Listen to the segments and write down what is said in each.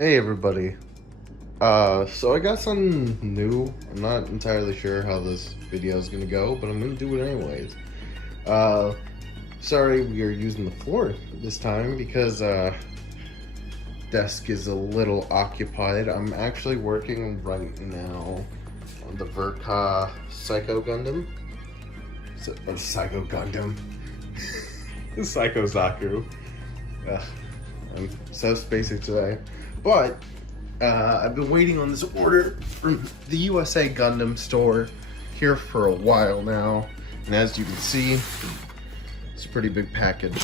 Hey everybody. So I got something new. I'm not entirely sure how this video is gonna go, but I'm gonna do it anyways. Uh, Sorry we are using the floor this time because desk is a little occupied. I'm actually working right now on the Verka Psycho Gundam. Psycho Gundam. Psycho Zaku. Ugh, I'm so spacey today. But I've been waiting on this order from the USA Gundam store here for a while now. And as you can see, it's a pretty big package.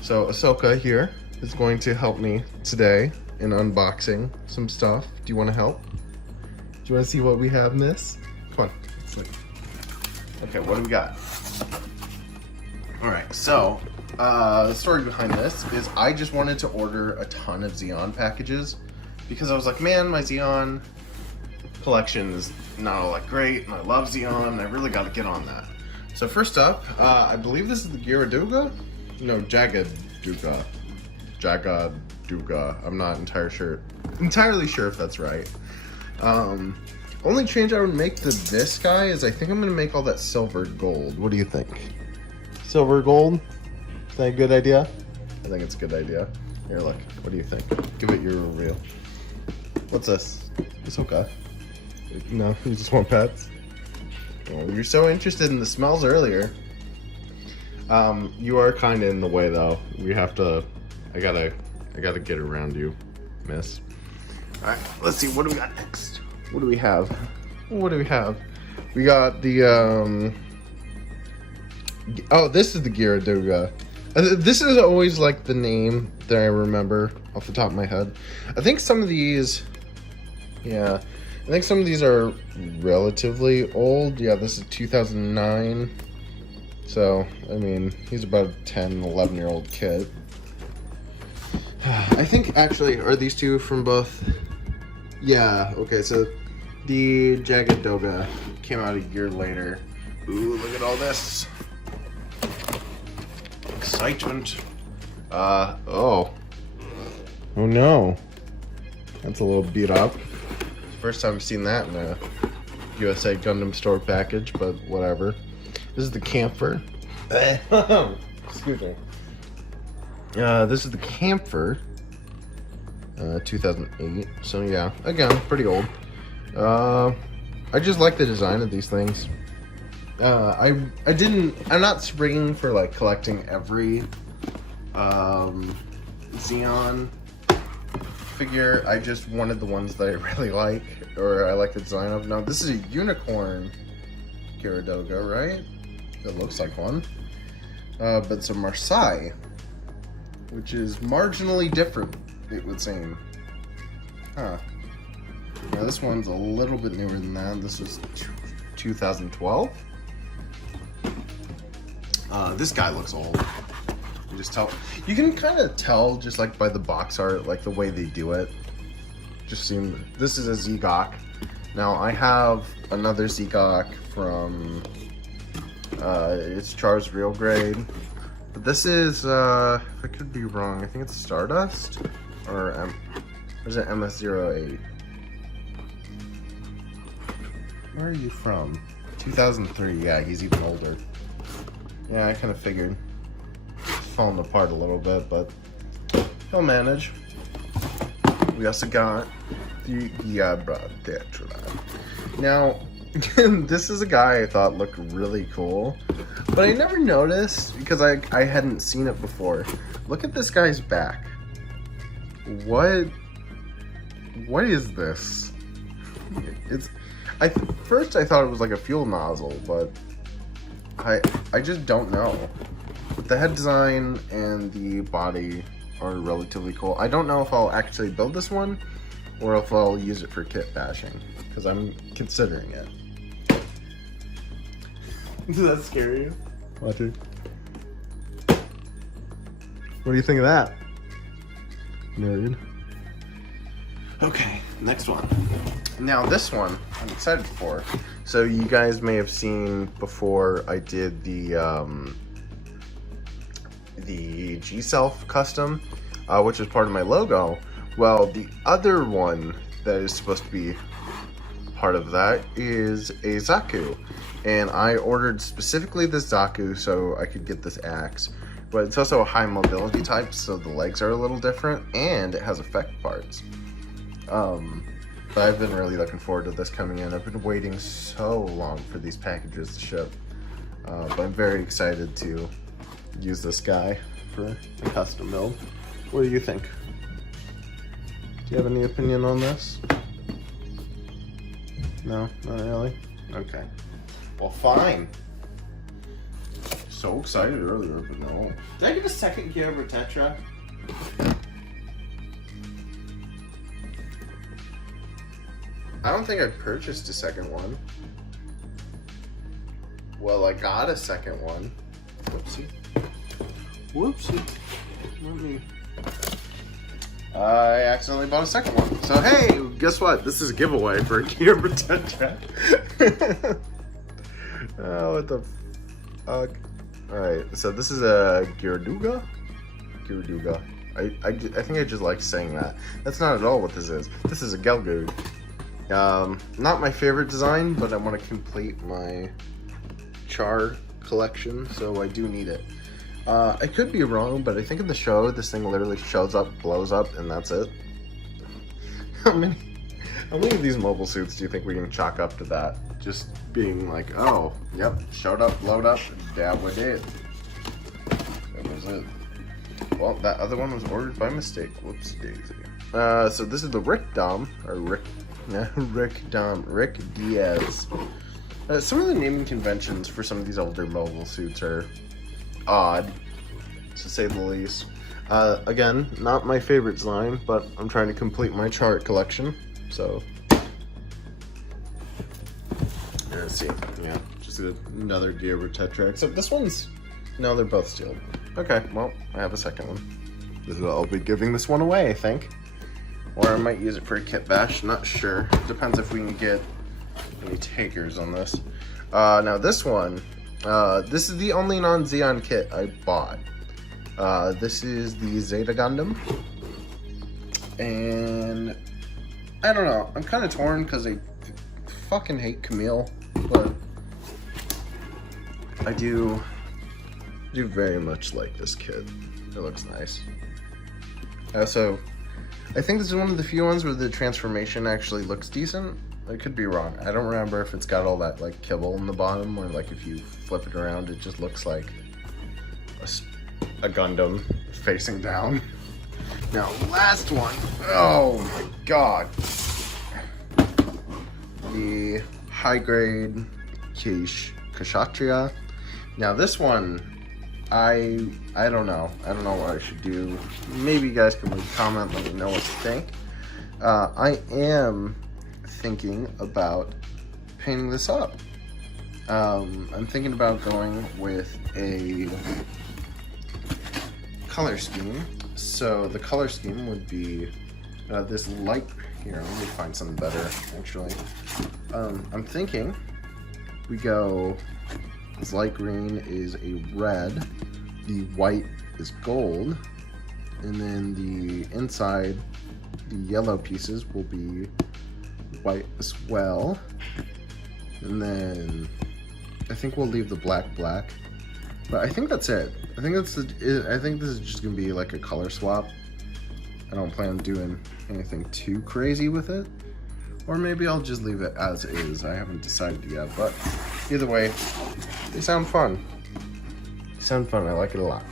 So Ahsoka here is going to help me today in unboxing some stuff. Do you want to help? Do you want to see what we have in this? Come on, let's look. Okay, what do we got? Alright, so the story behind this is I just wanted to order a ton of Xeon packages because I was like, man, my Xeon collection is not all that great, and I love Xeon, and I really got to get on that. So first up, I believe this is the Gyaraduga? No, Jagaduga. Jagaduga. I'm not entirely sure if that's right. Only change I would make to this guy is I think I'm going to make all that silver gold. What do you think? Silver gold? Is that a good idea? I think it's a good idea. Here, look. What do you think? Give it your reveal. What's this? It's okay. No, you just want pets? Oh, you're so interested in the smells earlier. You are kind of in the way though. We have to. I gotta get around you, miss. All right. Let's see. What do we got next? What do we have? What do we have? We got the Oh, this is the Gyaraduga. This is always like the name that I remember off the top of my head. I think some of these, yeah, I think some of these are relatively old. Yeah, this is 2009. So, I mean, he's about a 10, 11-year-old kid. I think, actually, are these two from both? Yeah, okay, so the Jagadoga came out a year later. Ooh, look at all this. Excitement. Oh no. That's a little beat up. First time I've seen that in a USA Gundam store package, but whatever. This is the camphor. Excuse me. This is the camphor. 2008. So yeah, again, pretty old. I just like the design of these things. I'm not springing for like collecting every Xeon figure. I just wanted the ones that I really like, or I like the design of. Now this is a unicorn Gyaradoga, right? It looks like one. But it's a Marseille, which is marginally different, it would seem. Huh. Now this one's a little bit newer than that. This was 2012. This guy looks old. You just tell. You can kind of tell just like by the box art, like the way they do it. Just seem. This is a Zegok. Now I have another Zegok from. It's Char's Real Grade, but this is. I could be wrong. I think it's Stardust, or is it MS-08? Where are you from? 2003. Yeah, he's even older. Yeah, I kind of figured. It's falling apart a little bit, but he'll manage. We also got the Yabra Tetra. Now, this is a guy I thought looked really cool, but I never noticed because I hadn't seen it before. Look at this guy's back. What is this? First I thought it was like a fuel nozzle, but I just don't know. But the head design and the body are relatively cool. I don't know if I'll actually build this one or if I'll use it for kit bashing, because I'm considering it. Does that scare you? Watch it. What do you think of that? Nerd. Okay, next one. Now this one I'm excited for. So you guys may have seen before I did the G-Self custom, which is part of my logo. Well, the other one that is supposed to be part of that is a Zaku. And I ordered specifically this Zaku so I could get this axe. But it's also a high mobility type, so the legs are a little different, and it has effect parts. But I've been really looking forward to this coming in. I've been waiting so long for these packages to ship. But I'm very excited to use this guy for a custom build. What do you think? Do you have any opinion on this? No, not really? Okay. Well, fine. So excited earlier, but no. Did I get a second gear over Tetra? I don't think I purchased a second one. Well, I got a second one. Whoopsie. Whoopsie. Let me... I accidentally bought a second one. So hey, guess what? This is a giveaway for a gear over Tetra. Oh, what the fuck? Alright, so this is a Gyaraduga? Gyaraduga. I think I just like saying that. That's not at all what this is. This is a Gelgood. Not my favorite design, but I want to complete my char collection, so I do need it. I could be wrong, but I think in the show, this thing literally shows up, blows up, and that's it. How many of these mobile suits do you think we can chalk up to that? Just being like, oh, yep, showed up, blowed up, dab we did. That was it. Well, that other one was ordered by mistake. Whoops daisy. So this is the Rick Diaz. Some of the naming conventions for some of these older mobile suits are odd, to say the least. Again, not my favorite design, but I'm trying to complete my chart collection, so... Let's see. Yeah, just another gear over Tetra, except this one's... No, they're both sealed. Okay, well, I have a second one. I'll be giving this one away, I think. Or I might use it for a kit bash, not sure. Depends if we can get any takers on this. Now this one, this is the only non-Xeon kit I bought. This is the Zeta Gundam. And I don't know, I'm kind of torn because I fucking hate Camille, but I do very much like this kit. It looks nice. Also, I think this is one of the few ones where the transformation actually looks decent. I could be wrong. I don't remember if it's got all that like kibble in the bottom, or like if you flip it around, it just looks like a Gundam facing down. Now, last one. Oh my god. The high grade Kshatriya. Now this one, I don't know. I don't know what I should do. Maybe you guys can leave a comment, let me know what you think. I am thinking about painting this up. I'm thinking about going with a color scheme. So the color scheme would be this light. Here, let me find something better, actually. I'm thinking we go, this light green is a red, the white is gold, and then the inside, the yellow pieces will be white as well. And then I think we'll leave the black. But I think that's it. I think this is just gonna be like a color swap. I don't plan on doing anything too crazy with it. Or maybe I'll just leave it as is. I haven't decided yet, but either way, they sound fun. I like it a lot.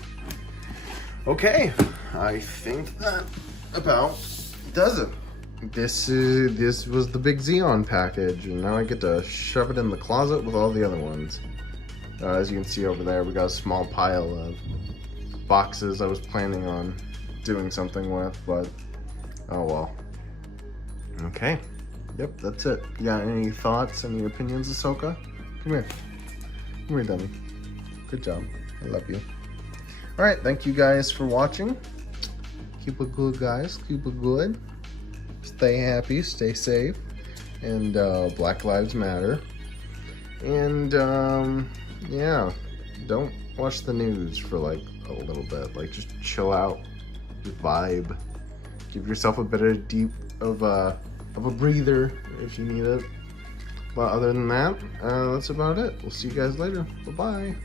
Okay, I think that about does it. This was the big Xeon package, and now I get to shove it in the closet with all the other ones. As you can see over there, we got a small pile of boxes I was planning on doing something with, but oh well. Okay. Yep, that's it. You got any thoughts, any opinions, Ahsoka? Come here. Come here, dummy. Good job. I love you. Alright, thank you guys for watching. Keep it good, guys. Keep it good. Stay happy, stay safe. And Black Lives Matter. And yeah, don't watch the news for like a little bit. Like, just chill out, vibe, Give yourself a bit of of a breather if you need it. But other than that, that's about it. We'll see you guys later. Bye bye.